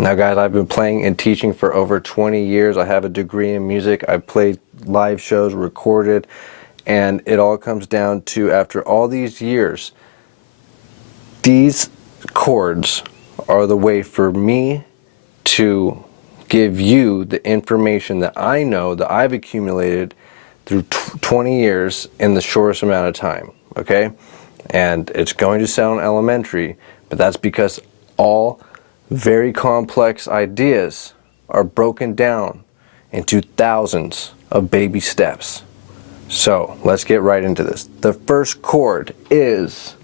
Now guys, I've been playing and teaching for over 20 years. I have a degree in music. I've played live shows, recorded, and it all comes down to, after all these years, these chords are the way for me to give you the information that I know, that I've accumulated through 20 years in the shortest amount of time, okay? And it's going to sound elementary, but that's because all very complex ideas are broken down into thousands of baby steps. So let's get right into this. The first chord is,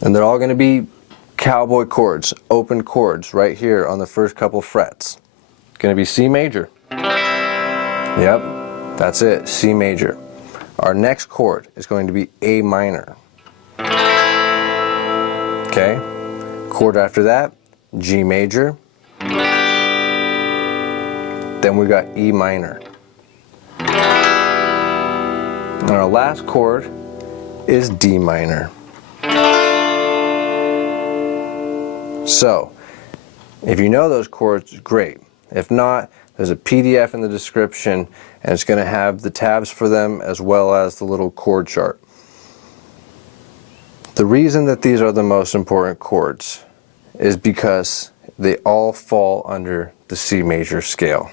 and they're all going to be cowboy chords, open chords right here on the first couple frets. It's going to be C major. Yep, that's it, C major. Our next chord is going to be A minor. Okay, chord after that, G major. Then we got E minor. And our last chord is D minor. So, if you know those chords, great. If not, there's a PDF in the description, and it's going to have the tabs for them as well as the little chord chart. The reason that these are the most important chords is because they all fall under the C major scale.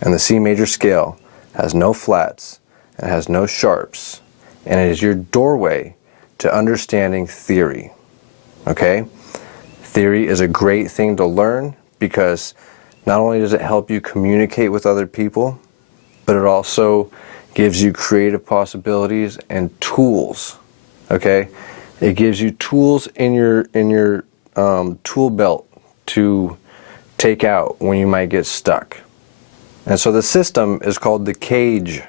And the C major scale has no flats and has no sharps, and it is your doorway to understanding theory. Okay? Theory is a great thing to learn because not only does it help you communicate with other people, but it also gives you creative possibilities and tools. Okay? It gives you tools in your tool belt to take out when you might get stuck. And so the system is called the caged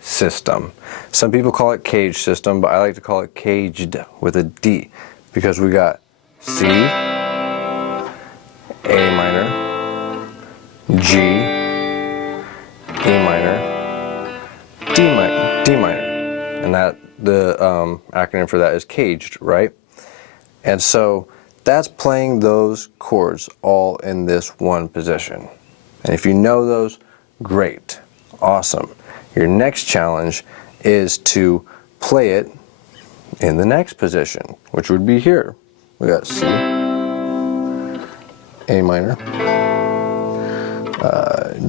system. Some people call it cage system, but I like to call it caged with a D, because we got C, A minor, G, E minor, D minor, and that the acronym for that is caged, right? And so that's playing those chords all in this one position. And if you know those, great, awesome. Your next challenge is to play it in the next position, which would be here. We got C, A minor,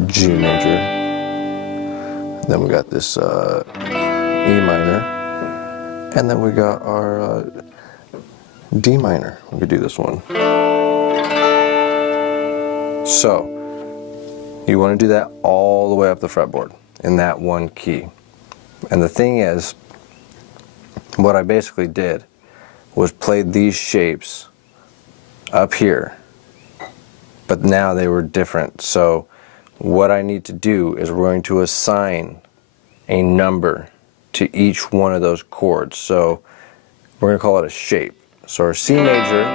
G major, then we got this E minor, and then we got our D minor. We could do this one. So, you want to do that all the way up the fretboard in that one key. And the thing is, what I basically did was played these shapes up here, but now they were different. So what I need to do is we're going to assign a number to each one of those chords. So we're going to call it a shape. So our C major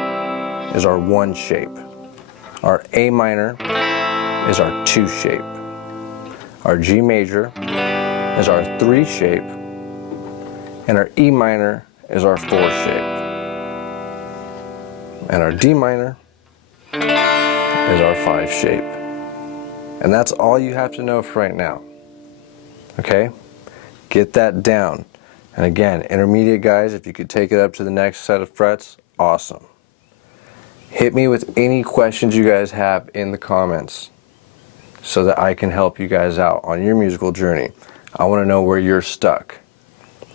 is our 1 shape. Our A minor is our 2 shape. Our G major is our 3 shape. And our E minor is our 4 shape. And our D minor is our 5 shape. And that's all you have to know for right now. Okay? Get that down. And again, intermediate guys, if you could take it up to the next set of frets, awesome. Hit me with any questions you guys have in the comments so that I can help you guys out on your musical journey. I want to know where you're stuck.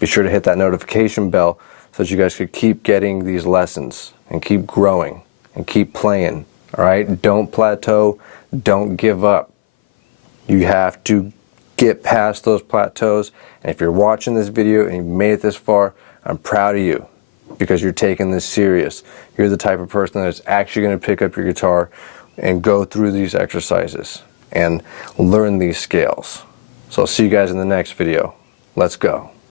Be sure to hit that notification bell so that you guys could keep getting these lessons and keep growing and keep playing. All right? Don't plateau. Don't give up. You have to get past those plateaus. And if you're watching this video and you've made it this far, I'm proud of you because you're taking this serious. You're the type of person that's actually going to pick up your guitar and go through these exercises and learn these scales. So I'll see you guys in the next video. Let's go.